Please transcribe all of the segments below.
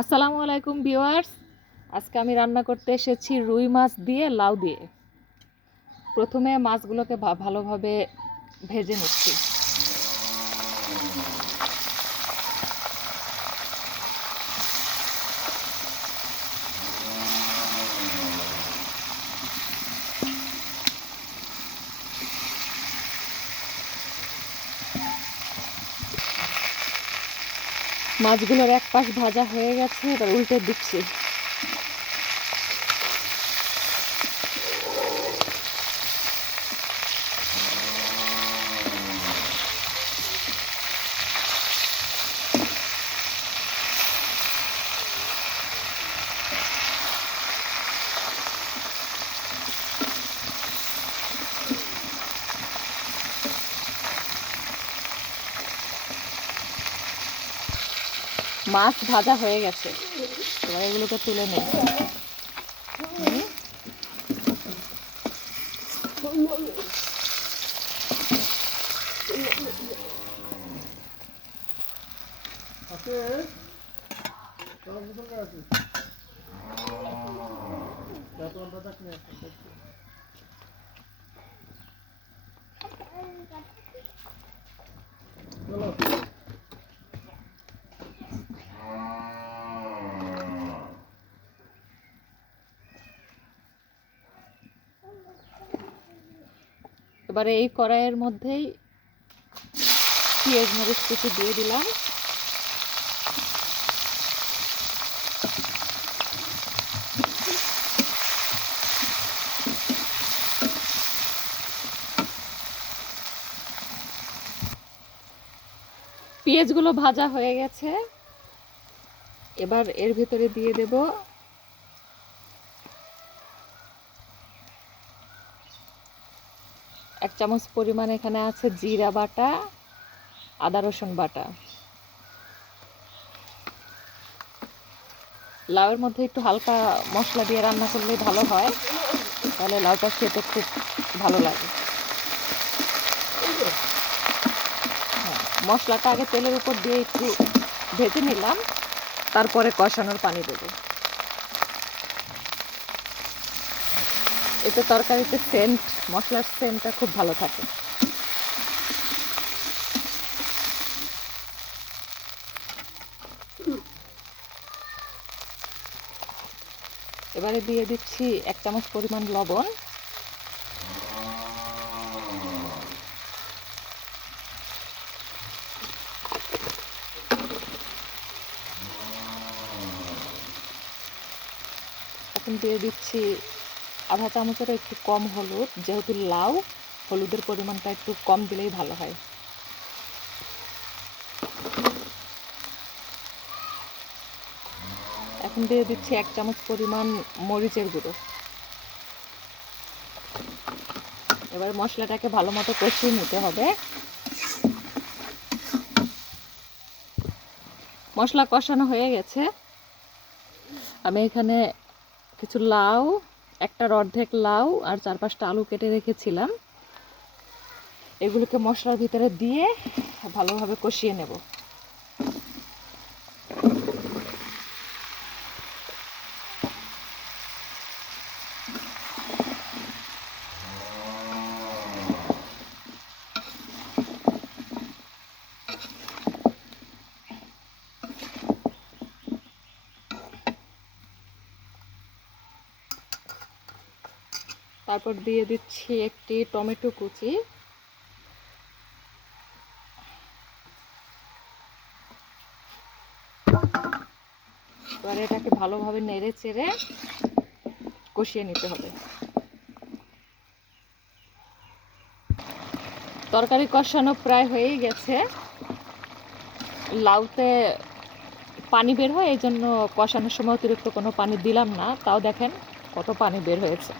আসসালামু আলাইকুম ভিউয়ার্স। আজকে আমি রান্না করতে এসেছি রুই মাছ দিয়ে লাউ দিয়ে। প্রথমে মাছগুলোকে ভালোভাবে ভেজে নিচ্ছি। মাছগুলোর এক পাশ ভাজা হয়ে গেছে, এবার উল্টে দিচ্ছি। মাছ ভাজা হয়ে গেছে, এবার এগুলোকে তুলে নিই। এবারে এই কড়াইয়ের মধ্যেই পেঁয়াজ মরিচ কুচি দিয়ে দিলাম। পেঁয়াজগুলো ভাজা হয়ে গেছে, এবার এর ভিতরে দিয়ে দেব এক চামচ পরিমাণ, এখানে আছে জিরা বাটা, আদা রসুন বাটা। লাউয়ের মধ্যে একটু হালকা মশলা দিয়ে রান্না করলে ভালো হয়, তাহলে লাউটা খেতে খুব ভালো লাগে। মশলাটা আগে তেলের উপর দিয়ে একটু ভেজে নিলাম, তারপরে কষানোর পানি দেবো। এতে তরকারিতে মশলার সেন্টটা খুব ভালো থাকে। এবারে দিয়ে দিচ্ছি এক চামচ পরিমাণ লবণ। এখন দিয়ে দিচ্ছি আধা চামচেরও একটু কম হলুদ, যেহেতু লাউ, হলুদের পরিমাণটা একটু কম দিলেই ভালো হয়। এখন দিয়ে দিচ্ছি এক চামচ পরিমাণ মরিচের গুঁড়ো। এবার মশলাটাকে ভালো মতো কষিয়ে নিতে হবে। মশলা কষানো হয়ে গেছে, আমি এখানে কিছু লাউ, একটার অর্ধেক লাউ আর 4-5টা আলু কেটে রেখেছিলাম, এগুলোকে মশলার ভিতরে দিয়ে ভালোভাবে কষিয়ে নেব। তারপর দিয়ে দিচ্ছি একটি টমেটো কুচি। এবার এটাকে ভালোভাবে নেড়ে চেড়ে কষিয়ে নিতে হবে। তরকারি কষানো প্রায় হয়েই গেছে। লাউতে পানি বের হয়, এই জন্য কষানোর সময় অতিরিক্ত কোনো পানি দিলাম না, তাও দেখেন কত পানি বের হয়েছে।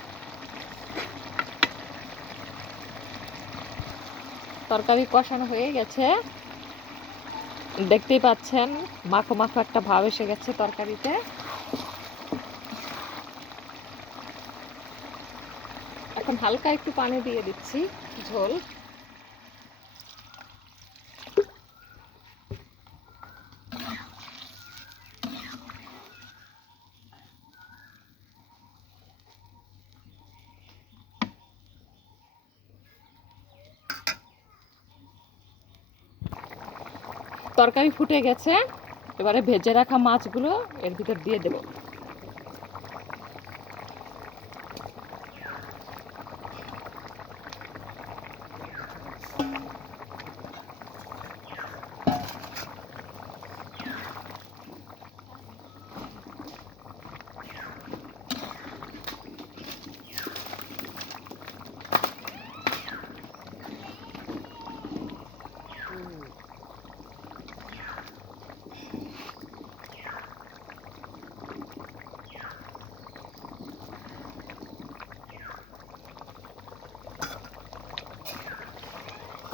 তরকারি কষানো হয়ে গেছে, দেখতেই পাচ্ছেন মাখো মাখো একটা ভাব এসে গেছে তরকারিতে। এখন হালকা একটু পানি দিয়ে দিচ্ছি, ঝোল। তরকারি ফুটে গেছে, এবারে ভেজে রাখা মাছগুলো এর ভিতর দিয়ে দেব।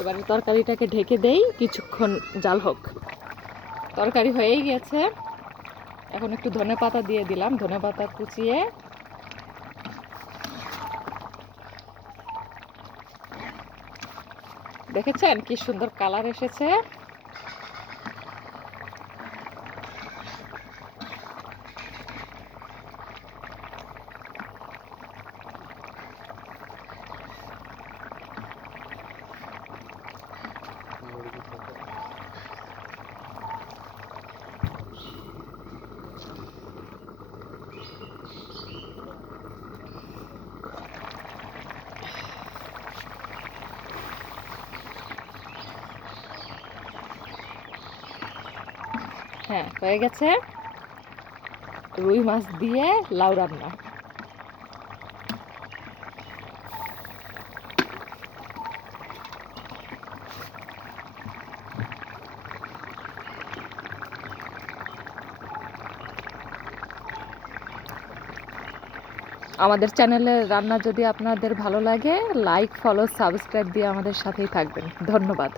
এবারে তরকারিটাকে ঢেকে দেই, কিছুক্ষণ জাল হোক। তরকারি হয়েই গেছে, এখন একটু ধনেপাতা দিয়ে দিলাম, ধনেপাতা কুচিয়ে। দেখেছেন কি সুন্দর কালার এসেছে। হ্যাঁ, হয়ে গেছে রুই মাছ দিয়ে লাউ রান্না। আমাদের চ্যানেলের রান্না যদি আপনাদের ভালো লাগে, লাইক, ফলো, সাবস্ক্রাইব দিয়ে আমাদের সাথেই থাকবেন। ধন্যবাদ।